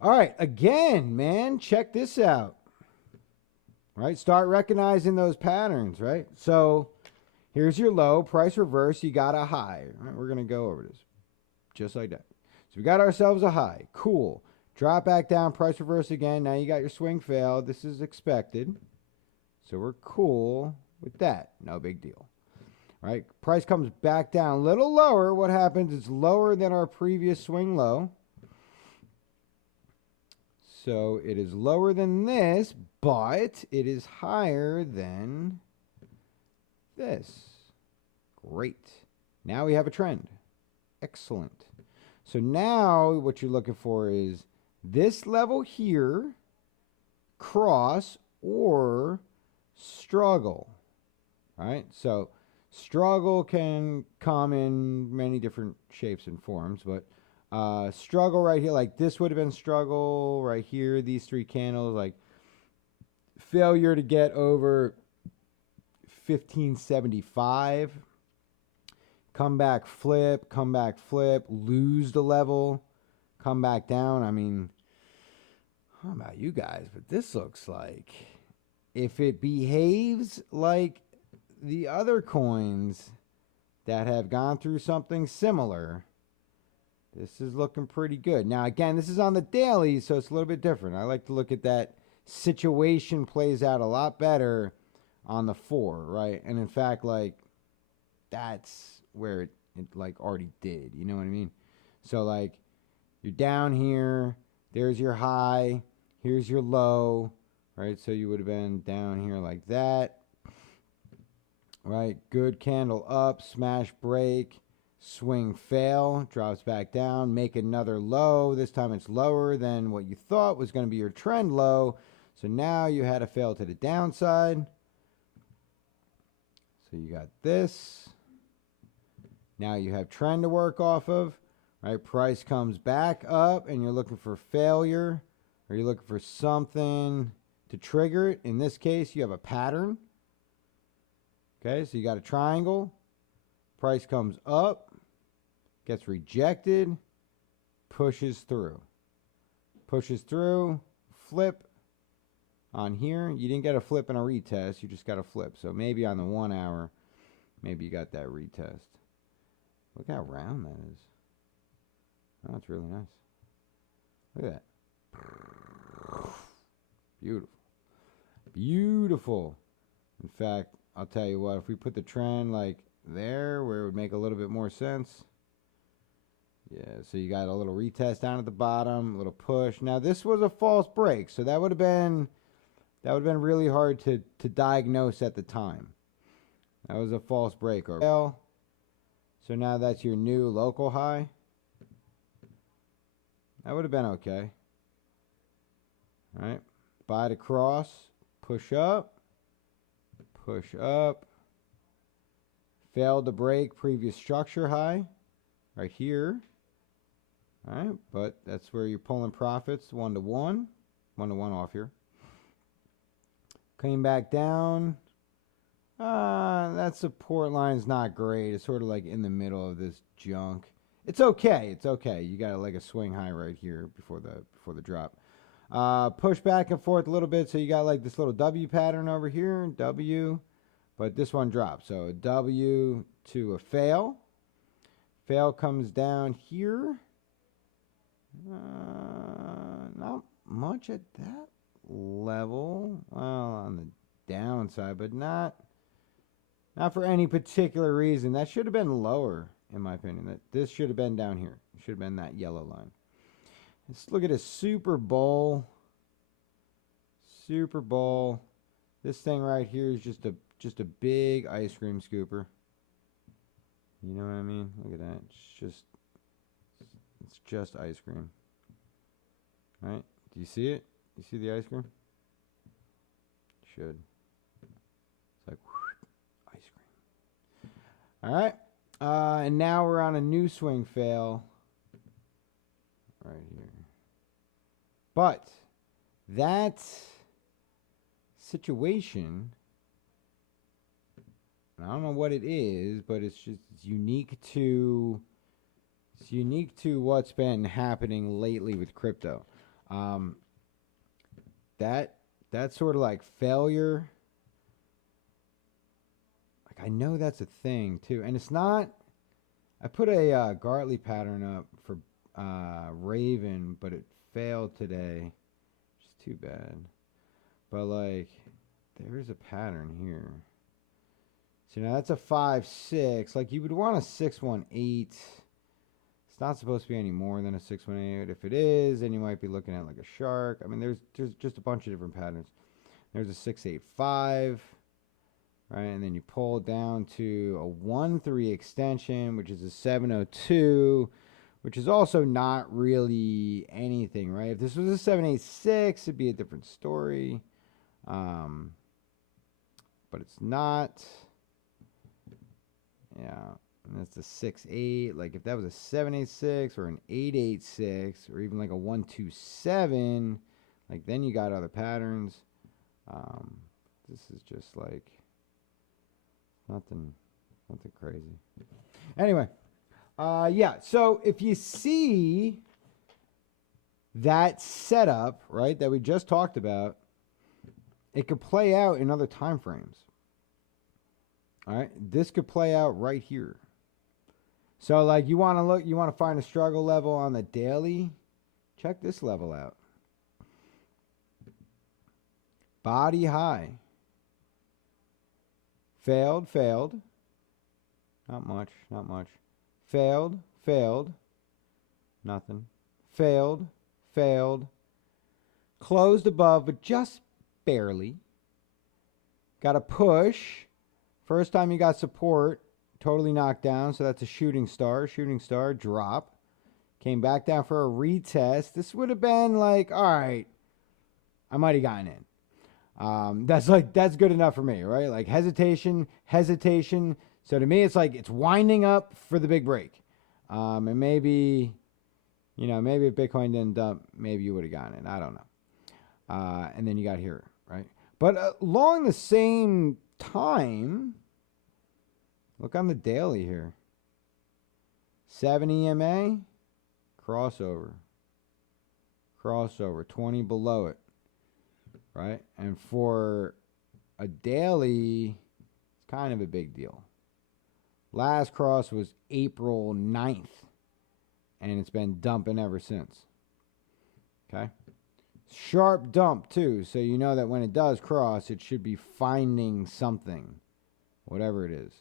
All right. Again, man, check this out. Right? Start recognizing those patterns, right? So here's your low. Price reverse. You got a high. All right, we're going to go over this just like that. So we got ourselves a high. Cool. Drop back down. Price reverse again. Now you got your swing fail. This is expected. So we're cool with that. No big deal. All right? Price comes back down a little lower. What happens? It's lower than our previous swing low. So it is lower than this, but it is higher than this. Great. Now we have a trend. Excellent. So now what you're looking for is this level here, cross, or struggle. All right? So struggle can come in many different shapes and forms, but struggle right here, like this would have been struggle right here, these three candles, like failure to get over 1575, come back, flip, lose the level, come back down. I mean, I don't know about you guys, but this looks like if it behaves like the other coins that have gone through something similar, this is looking pretty good. Now, again, this is on the daily, so it's a little bit different. I like to look at that situation plays out a lot better on the 4, right? And in fact, like, that's where it like already did. You know what I mean? So, like, you're down here. There's your high. Here's your low, right? So you would have been down here like that, right? Good candle up, smash break. Swing fail, drops back down, make another low. This time it's lower than what you thought was going to be your trend low. So now you had a fail to the downside. So you got this. Now you have trend to work off of. Right? Price comes back up and you're looking for failure, or you're looking for something to trigger it. In this case, you have a pattern. Okay, so you got a triangle. Price comes up. Gets rejected, pushes through, flip on here. You didn't get a flip and a retest, you just got a flip. So maybe on the 1 hour, maybe you got that retest. Look how round that is. Oh, that's really nice. Look at that. Beautiful. Beautiful. In fact, I'll tell you what, if we put the trend like there where it would make a little bit more sense. Yeah, so you got a little retest down at the bottom, a little push. Now this was a false break, so that would have been really hard to diagnose at the time. That was a false break. So now that's your new local high. That would have been okay. All right. Buy the cross, push up, failed to break previous structure high right here. All right, but that's where you're pulling profits 1-to-1 off here. Came back down. That support line is not great. It's sort of like in the middle of this junk. It's okay. It's okay. You got like a swing high right here before the drop. Push back and forth a little bit. So you got like this little W pattern over here, W, but this one drops. So a W to a fail. Fail comes down here. Not much at that level. Well, on the downside, but not for any particular reason. That should have been lower, in my opinion. That this should have been down here. It should have been that yellow line. Let's look at a Super Bowl. Super Bowl. This thing right here is just a big ice cream scooper. You know what I mean? Look at that. It's just ice cream. Right? Do you see it? You see the ice cream? Should. It's like whoosh, ice cream. All right. And now we're on a new swing fail right here. But that situation, I don't know what it is, but it's unique to what's been happening lately with crypto. That sort of like failure. Like I know that's a thing too, and it's not. I put a Gartley pattern up for Raven, but it failed today, which is too bad. But like, there's a pattern here. So now that's a 5-6. Like you would want a 6-1-8. It's not supposed to be any more than a 6-1-8. If it is, then you might be looking at like a shark. I mean, there's just a bunch of different patterns. There's a 6-8-5, right? And then you pull down to a 1-3 extension, which is a 702, which is also not really anything, right? If this was a 7-8-6, it'd be a different story. But it's not. Yeah. And that's a 6-8. Like if that was a 7-8-6 or an 8-8-6 or even like a 1-2-7, like then you got other patterns. This is just like nothing crazy. Anyway, yeah. So if you see that setup, right, that we just talked about, it could play out in other time frames. All right, this could play out right here. So like you want to find a struggle level on the daily, check this level out. Body high. Failed. Not much. Failed. Nothing. Failed. Closed above, but just barely. Got a push. First time you got support, totally knocked down. So that's a shooting star, drop. Came back down for a retest. This would have been like, all right, I might have gotten in. That's good enough for me, right? Like hesitation. So to me, it's like it's winding up for the big break. And maybe if Bitcoin didn't dump, maybe you would have gotten in. I don't know. And then you got here, right? But along the same time, look on the daily here. 7 EMA, crossover, 20 below it, right? And for a daily, it's kind of a big deal. Last cross was April 9th, and it's been dumping ever since. Okay? Sharp dump, too, so you know that when it does cross, it should be finding something, whatever it is.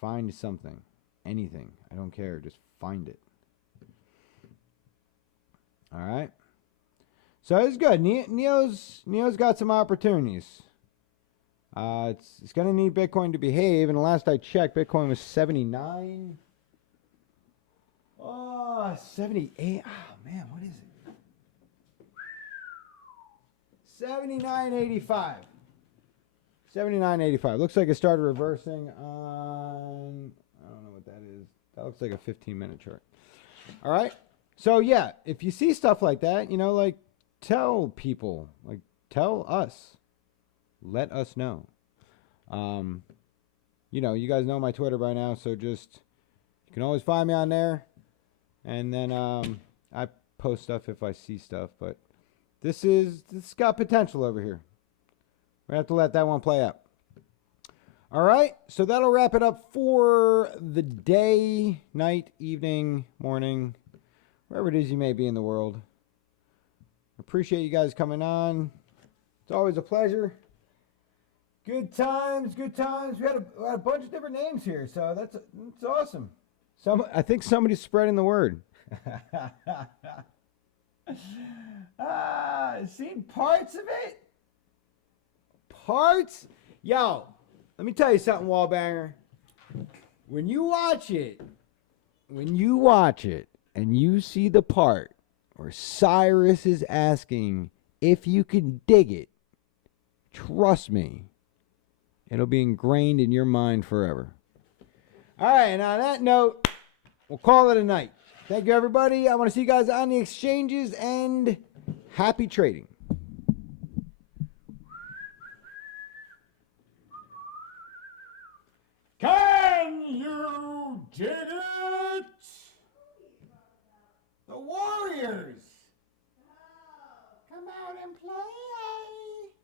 Find something, anything. I don't care, just find it. All right? So it's good. Neo's got some opportunities. It's going to need Bitcoin to behave. And the last I checked, Bitcoin was 79. Oh, 78. Oh, man, what is it? 79.85. 79.85. Looks like it started reversing on, I don't know what that is. That looks like a 15-minute chart. All right. So, yeah, if you see stuff like that, like, tell people. Like, tell us. Let us know. You guys know my Twitter by now, so you can always find me on there. And then I post stuff if I see stuff, but this got potential over here. We have to let that one play out. All right, so that'll wrap it up for the day, night, evening, morning, wherever it is you may be in the world. Appreciate you guys coming on. It's always a pleasure. Good times, good times. We had a bunch of different names here, so that's awesome. I think somebody's spreading the word. Seen parts of it? Parts? Yo, let me tell you something, Wallbanger. When you watch it, and you see the part where Cyrus is asking if you can dig it, trust me, it'll be ingrained in your mind forever. All right, and on that note, we'll call it a night. Thank you, everybody. I want to see you guys on the exchanges, and happy trading. Can you dig it?